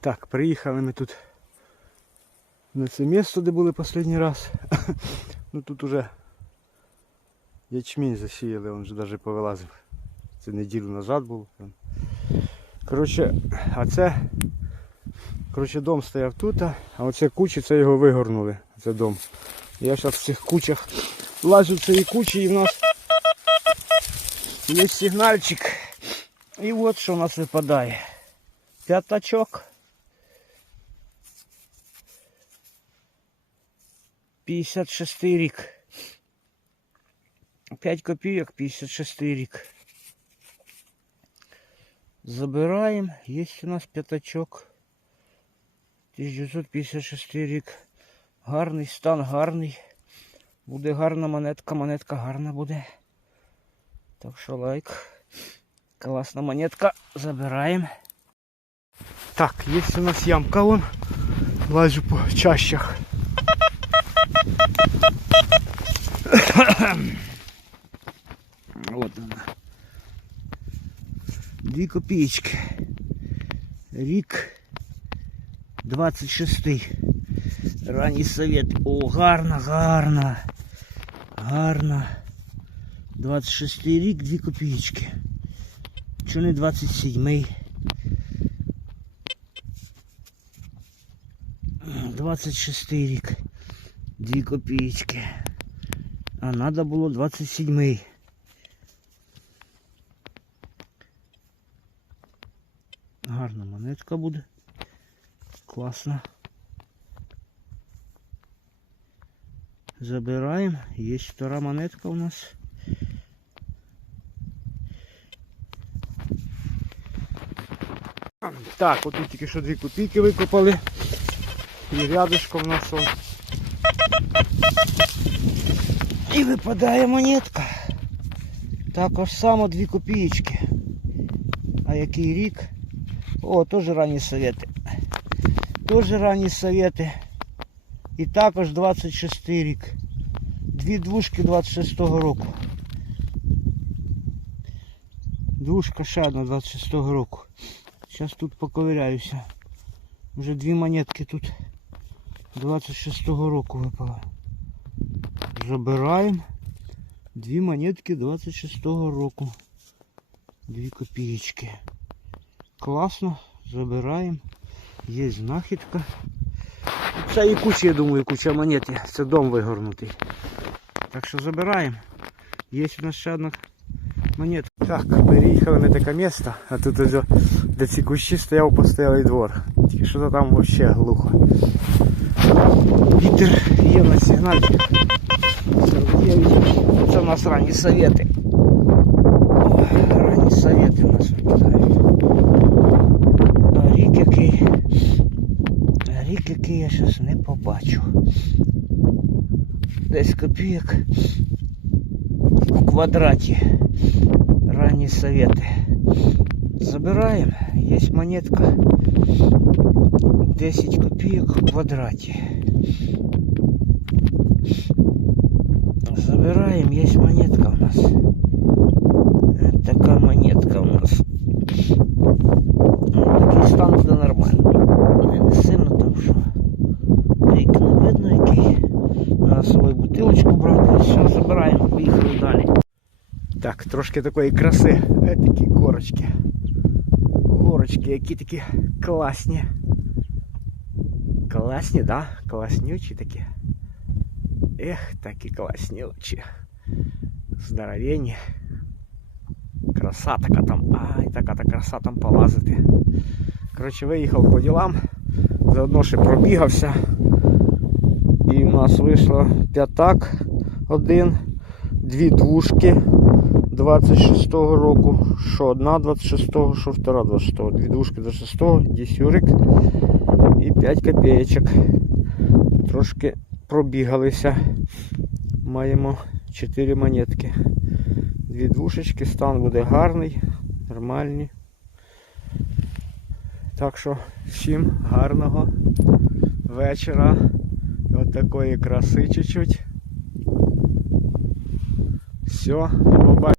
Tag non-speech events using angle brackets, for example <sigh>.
Так, приїхали ми тут на це місце, де були останній раз. <laughs> ну тут уже ячмінь засіяли, він вже навіть повилазив. Це неділю назад було. Коротше, а це коротше, дом стояв тут, а оце кучі, це його вигорнули. Це дом. Я зараз в цих кучах лазю в цієї кучі і в нас є сигнальчик. І от що у нас випадає. П'ятачок. 56 рік. 5 копійок, 56 рік. Забираємо. Є у нас п'ятачок. 1956 рік. Гарний стан, гарний. Буде гарна монетка, монетка гарна буде. Так що лайк. Класна монетка. Забираємо. Так, є у нас ямка вон. Лазю по чащах. <coughs> Вот она. Дві копеечки. Рік 26. Ранній совет. О, гарно, гарно. Гарно. 26 рік, 2 копеечки. Чого не 27? 26 рік. 2 копеечки. А надо було 27. Гарна монетка буде. Класно. Забираємо. Є втора монетка у нас. Так, от тут тільки що дві копійки викопали. І рядышком в нас он. І випадає монетка. Також само дві копійки. А який рік? О, теж ранні совєти. Теж ранні совєти. І також 26 рік. Дві двушки 26-го року. Двушка ще одна 26-го року. Зараз тут поковиряюся. Вже дві монетки тут 26-го року випали. Забираємо. Дві монетки 26-го року. Дві копієчки. Класно, забираємо. Є знахідка. Це і куча, я думаю, куча монет. Це дом вигорнутий. Так що забираємо. Є у нас ще одна монетка. Так, переїхали ми таке місце, а тут ось, де ці кущі стояв постоялий двор. Тільки що там взагалі глухо. Вітер є на сигнальчик. 49. Це у нас ранні совєти. Ой, Ранні совєти у нас випадають. А рік який. Рік який я щось не побачу. Десь копійок у квадраті. Ранні совєти. Забираємо. Є монетка. 10 копійок у квадраті. Забираем, есть монетка у нас. Вот такая монетка у нас. Ну, такий стан буде нормально. Не, не сильно там що. Рік не видно який. Треба з собою бутилочку брати. Все, забираємо, поїхали далі. Так, трошки такої краси. Е, такі горочки. Горочки, які такі класні. Класні, да? Класнючі такі. Эх, такі класні очі. Здоровенні. Краса така там. Ай, така та краса там полазити. Коротше, виїхав по ділам. Заодно ще пробігався. І в нас вийшло п'ятак один, дві двушки 26-го року. Що одна 26-го, що втора 26-го. Дві двушки 26-го, дісюрик і 5 копеечок. Трошки пробігалися. Маємо 4 монетки. Дві двушечки, стан буде гарний, нормальний. Так що всім гарного вечора. От такої краси чуть-чуть. Все, побачимо.